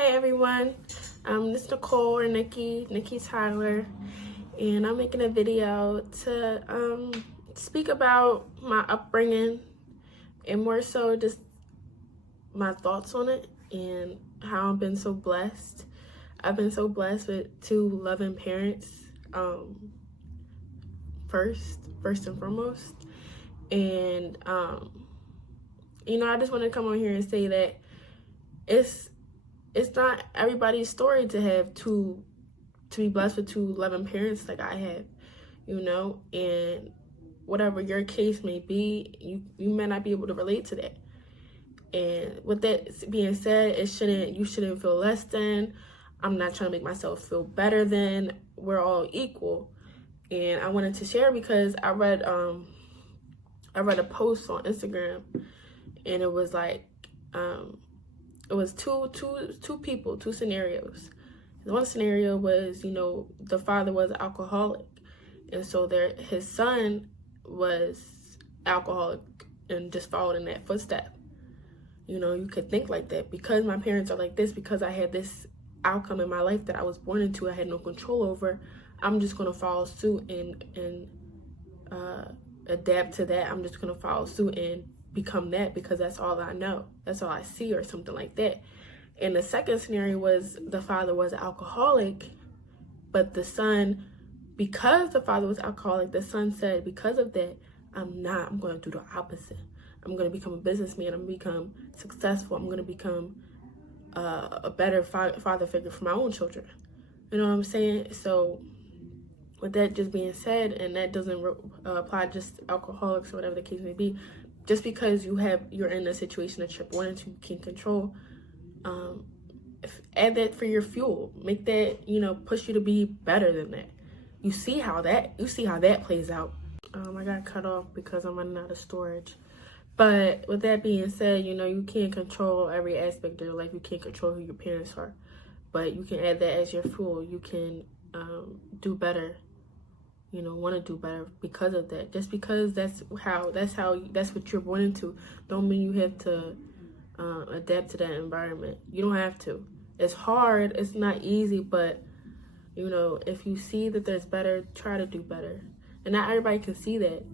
Hey everyone, this is Nicole or Nikki Tyler, and I'm making a video to speak about my upbringing and more so just my thoughts on it and how I've been so blessed. I've been so blessed with two loving parents, first and foremost, and I just want to come on here and say that it's not everybody's story to be blessed with two loving parents like I have, and whatever your case may be, you may not be able to relate to that. And with that being said, you shouldn't feel less than. I'm not trying to make myself feel better than. We're all equal. And I wanted to share because I read a post on Instagram, and it was like it was two people, two scenarios. One scenario was, the father was alcoholic, and so his son was alcoholic and just followed in that footstep. You could think like that, because my parents are like this, because I had this outcome in my life that I was born into, I had no control over. I'm just gonna follow suit and adapt to that. I'm just gonna follow suit and become that because that's all I know, that's all I see, or something like that. And the second scenario was the father was alcoholic, but the son, because the father was alcoholic, the son said, because of that, I'm going to do the opposite. I'm going to become a businessman. I'm going to become successful. I'm going to become a better father figure for my own children. You know what I'm saying? So with that just being said, and that doesn't apply just alcoholics or whatever the case may be, just because you're in a situation that you're born into, you can control, add that for your fuel. Make that, push you to be better than that. You see how that plays out. I got cut off because I'm running out of storage. But with that being said, you can't control every aspect of your life. You can't control who your parents are, but you can add that as your fuel. You can do better. Want to do better because of that. Just because that's what you're born into, don't mean you have to adapt to that environment. You don't have to. It's hard. It's not easy, but if you see that there's better, try to do better. And not everybody can see that.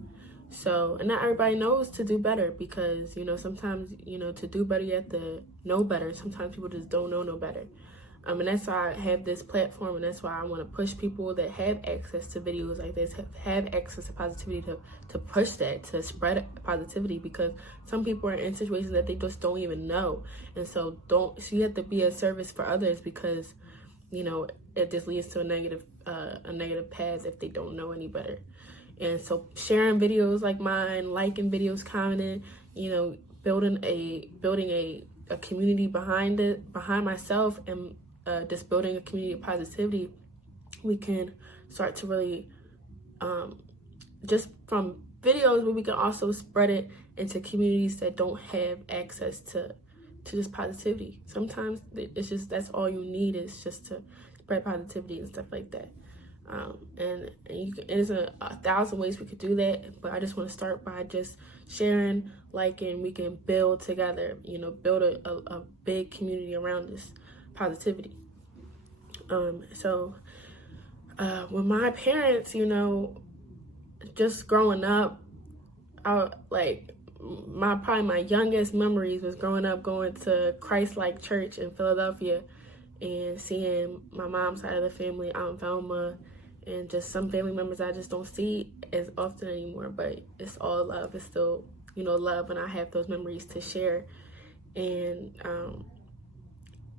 And not everybody knows to do better, because sometimes to do better you have to know better. Sometimes people just don't know no better. And that's why I have this platform, and that's why I want to push people that have access to videos like this, have access to positivity, to push that, to spread positivity, because some people are in situations that they just don't even know. And so you have to be a service for others, because it just leads to a negative path if they don't know any better. And so sharing videos like mine, liking videos, commenting, building a community behind myself, and just building a community of positivity, we can start to really, just from videos, but we can also spread it into communities that don't have access to this positivity. Sometimes it's just, that's all you need, is just to spread positivity and stuff like that. And there's 1,000 ways we could do that, but I just want to start by just sharing, liking. We can build together, build a big community around this positivity. So with my parents, just growing up, probably my youngest memories was growing up going to Christ-like Church in Philadelphia, and seeing my mom's side of the family, Aunt Velma, and just some family members I just don't see as often anymore. But it's all love. It's still, love, and I have those memories to share. And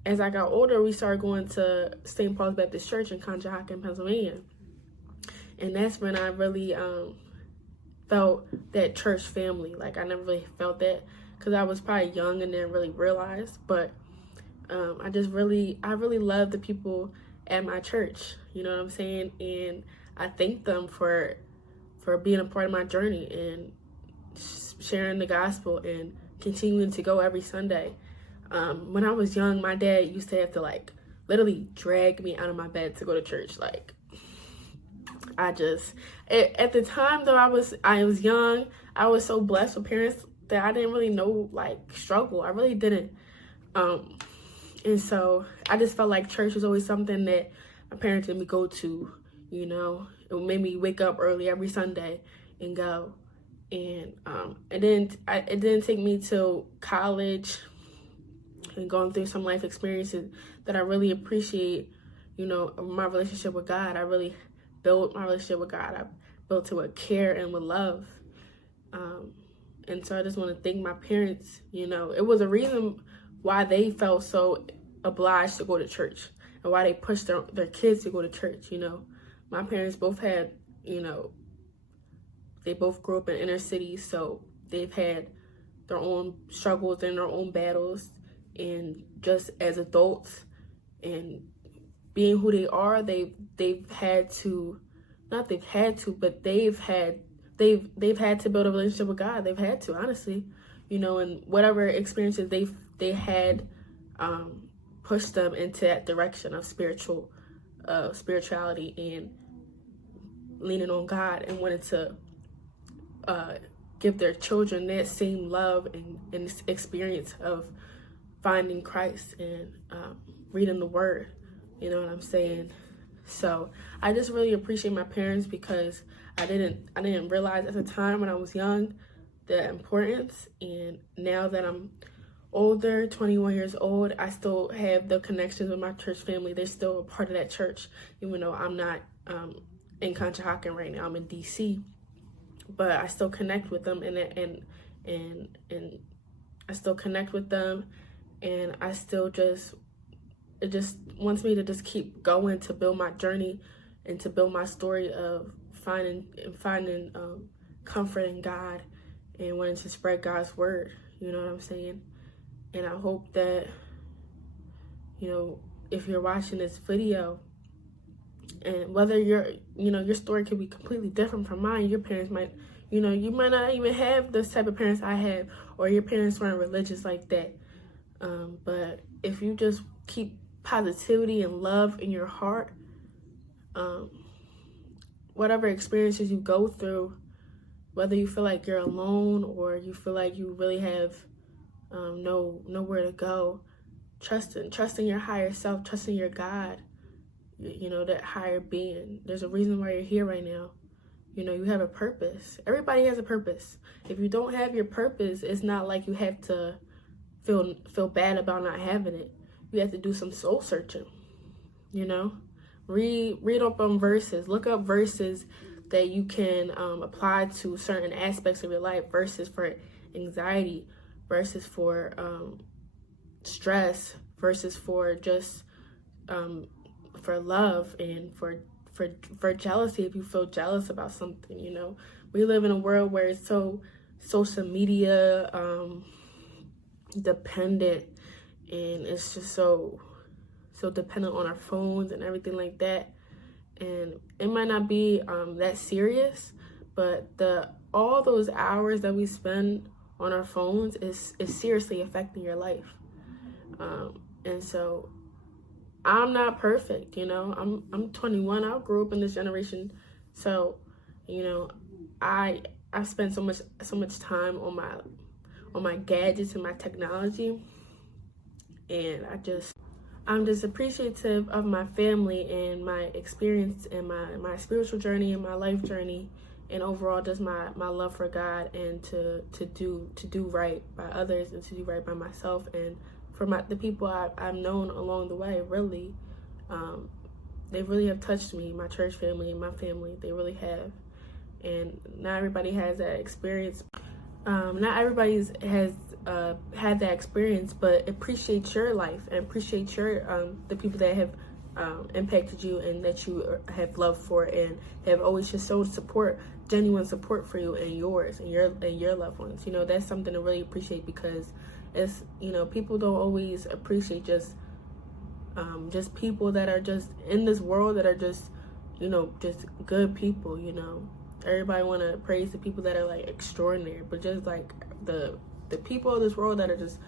as I got older, we started going to St. Paul's Baptist Church in Conshohocken, Pennsylvania. And that's when I really felt that church family. Like, I never really felt that, because I was probably young and didn't really realize. But I really love the people at my church, you know what I'm saying? And I thank them for being a part of my journey and sharing the gospel and continuing to go every Sunday. When I was young, my dad used to have to literally drag me out of my bed to go to church. At the time though, I was young, I was so blessed with parents that I didn't really know struggle. I really didn't. And so I just felt like church was always something that my parents made me go to, you know. It made me wake up early every Sunday and go. And it didn't take me till college and going through some life experiences that I really appreciate, you know, my relationship with God. I really built my relationship with God. I built it with care and with love. And so I just want to thank my parents. You know, it was a reason why they felt so obliged to go to church and why they pushed their kids to go to church. You know, my parents both had, you know, they both grew up in inner cities, so they've had their own struggles and their own battles. And just as adults and being who they are, they've had to build a relationship with God. They've had to, honestly, you know, and whatever experiences they had pushed them into that direction of spirituality and leaning on God, and wanted to give their children that same love and experience of finding Christ and reading the Word. You know what I'm saying? So I just really appreciate my parents, because I didn't realize at the time when I was young the importance. And now that I'm older, 21 years old, I still have the connections with my church family. They're still a part of that church, even though I'm not in Conshohocken right now. I'm in DC, but I still connect with them, and I still connect with them, and I still it just wants me to just keep going, to build my journey and to build my story of finding comfort in God and wanting to spread God's word. You know what I'm saying? And I hope that, you know, if you're watching this video, and whether your story could be completely different from mine, your parents might, you know, you might not even have the type of parents I had, or your parents weren't religious like that. But if you just keep positivity and love in your heart, whatever experiences you go through, whether you feel like you're alone or you feel like you really have nowhere to go, trusting your higher self, trusting your God, you know, that higher being. There's a reason why you're here right now. You know, you have a purpose. Everybody has a purpose. If you don't have your purpose, it's not like you have to feel bad about not having it. You have to do some soul searching, you know. Read up on verses. Look up verses that you can apply to certain aspects of your life. Verses for anxiety, verses for stress, verses for just for love, and for jealousy. If you feel jealous about something, you know, we live in a world where it's so social media dependent, and it's just so dependent on our phones and everything like that. And it might not be that serious, but all those hours that we spend on our phones is seriously affecting your life. And so I'm not perfect, you know. I'm 21. I grew up in this generation, so, you know, I've spent so much time on my gadgets and my technology, and I'm just appreciative of my family and my experience and my spiritual journey and my life journey, and overall just my love for God, and to do right by others, and to do right by myself, and for the people I've known along the way. Really, they really have touched me. My church family and my family, they really have. And not everybody has that experience. Not everybody has had that experience, but appreciate your life and appreciate your the people that have impacted you and that you have loved for, and have always just showed support, genuine support for you and yours and your loved ones. You know, that's something to really appreciate, because it's, you know, people don't always appreciate just people that are just in this world, that are just, you know, just good people. You know, everybody want to praise the people that are like extraordinary, but just like the people of this world that are just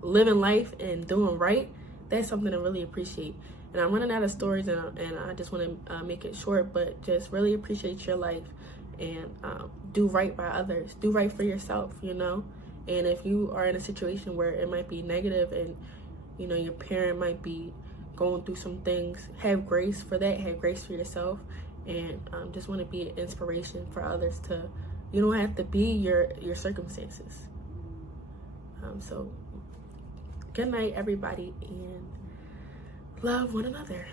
living life and doing right, that's something to really appreciate. And I'm running out of stories, and I just want to make it short, but just really appreciate your life, and do right by others, do right for yourself, you know. And if you are in a situation where it might be negative, and You know, your parent might be going through some things. Have grace for that. Have grace for yourself. And just want to be an inspiration for others to, you don't have to be your circumstances. So good night, everybody, and love one another.